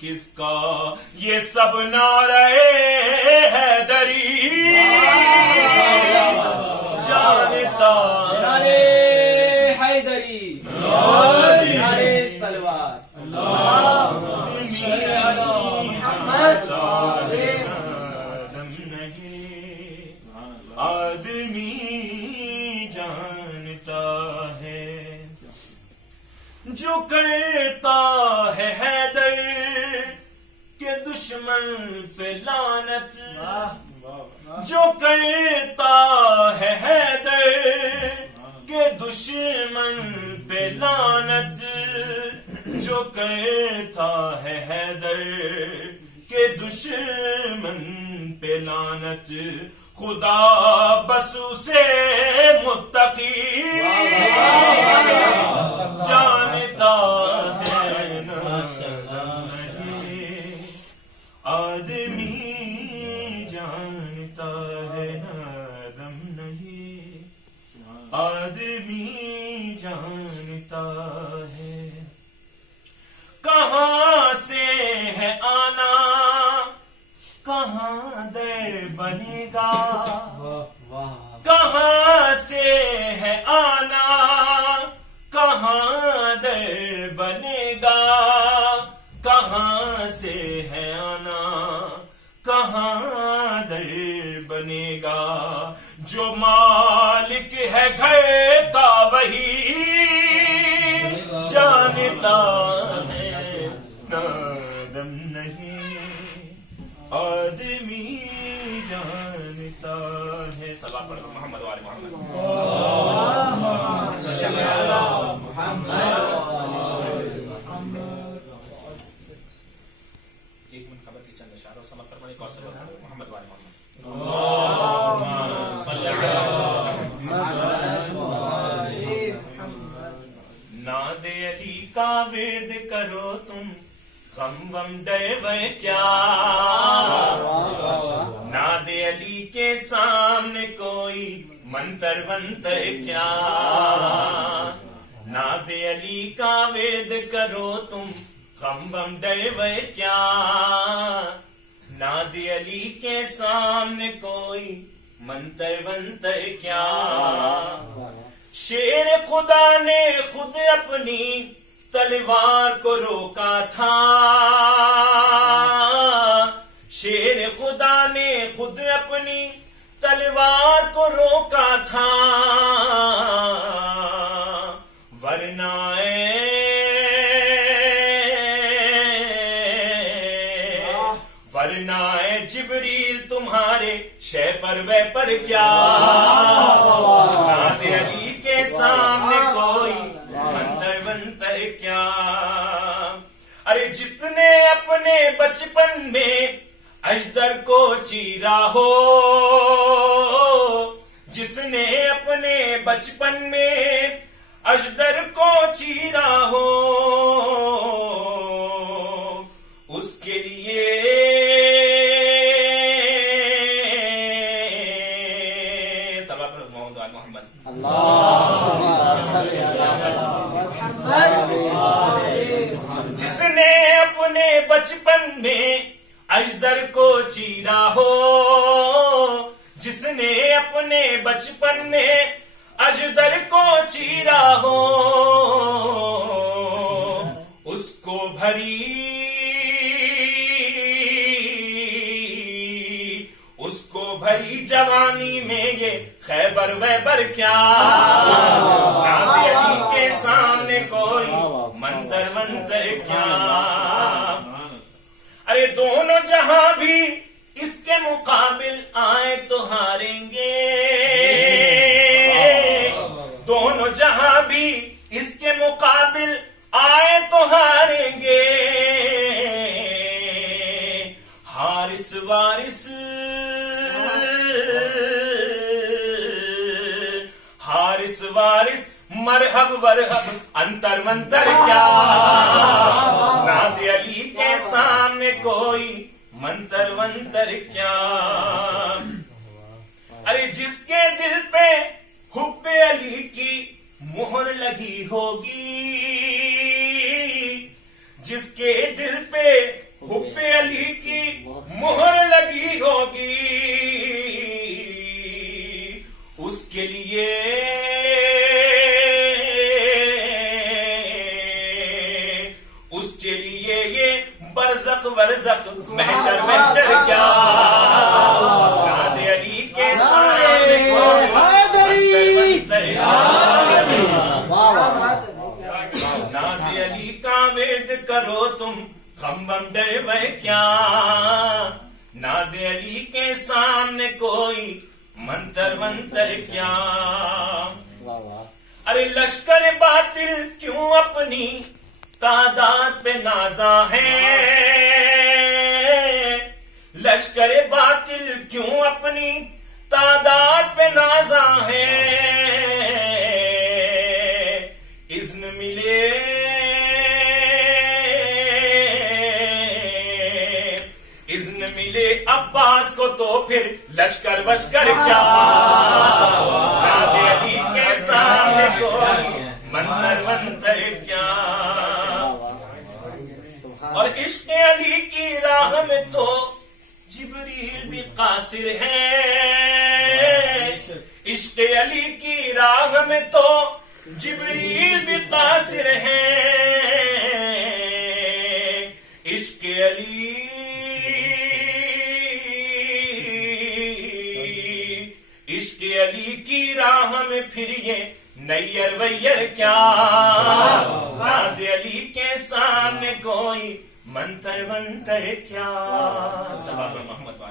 کس کا یہ سب نعرہ حیدری جانتا نعرہ حیدری نعرہ سلوات آدمی جانتا ہے جو کرتا ہے حیدر کے دشمن پہ لعنت جو کرتا ہے حیدر کے دشمن پہ لعنت جو کرتا ہے حیدر کے دشمن پہ لعنت خدا بس اسے متقی جانتا ہے نا آدمی جانتا ہے نا دم نہیں آدمی جانتا ہے کہاں سے ہے آنا کہاں در بنے گا کہاں سے ہے آنا کہاں در بنے گا کہاں سے ہے آنا کہاں در بنے گا جو مالک ہے گھر کا وہی جانتا ہے نادم نہیں آدمی جانتا ہے صلوات پڑھو محمد و آل محمد ایک منٹ خبر کی چند اشاروں سمجھ فرمانے کو محمد و آل محمد ناد علی کا ورد کرو تم غم وم ڈر کیا ناد علی کے سامنے کوئی منتر ونتر کیا ناد علی کا ورد کرو تم غم وم ڈر کیا ناد علی کے سامنے کوئی منتر ونتر کیا شیر خدا نے خود اپنی تلوار کو روکا تھا شیر خدا نے خود اپنی تلوار کو روکا تھا ورنہ جبریل تمہارے شے پر وے پر کیا ناد علی کے سامنے کوئی منتر ونتر کیا ارے جتنے اپنے بچپن میں اجدر کو چیرا ہو جس نے اپنے بچپن میں اجدر کو چیرا ہو اس کے لیے جس نے اپنے بچپن میں اجدر کو چیرا ہو جس نے اپنے بچپن میں اجدر کو چیرا ہو اس کو بھری جوانی میں یہ خیبر ویبر کیا ناد علی کے سامنے کوئی منتر ونتر کیا ارے دونوں جہاں بھی اس کے مقابل آئے تو ہاریں گے دونوں جہاں بھی اس کے مقابل آئے تو ہاریں گے حارث وارث مرحب ورحب انتر منتر کیا ناد علی کے سامنے کوئی منتر ونتر کیا ارے جس کے دل پہ حب علی کی مہر لگی ہوگی جس کے دل پہ حب علی کی مہر لگی ہوگی اس کے لیے یہ برزخ ورزخ محشر محشر کیا ناد علی کے سامنے ناد علی کا ورد کرو تم غم بم ڈر بھے کیا ناد علی کے سامنے کوئی منتر منتر کیا ارے لشکر باطل کیوں اپنی تعداد پہ نازاں ہے لشکر باطل کیوں اپنی تعداد پہ نازاں ہے اذن ملے عباس کو تو پھر لشکر وشکر کیا ناد علی کے سامنے کوئی منتر منتر کیا اور عشق علی کی راہ میں تو جبریل بھی قاصر ہے عشق علی کی راہ میں تو جبریل بھی قاصر ہے عشق علی کی راہ میں پھر یہ نیر ویر کیا ناد علی کے سامنے کوئی منتر منتر کیا سبب محمد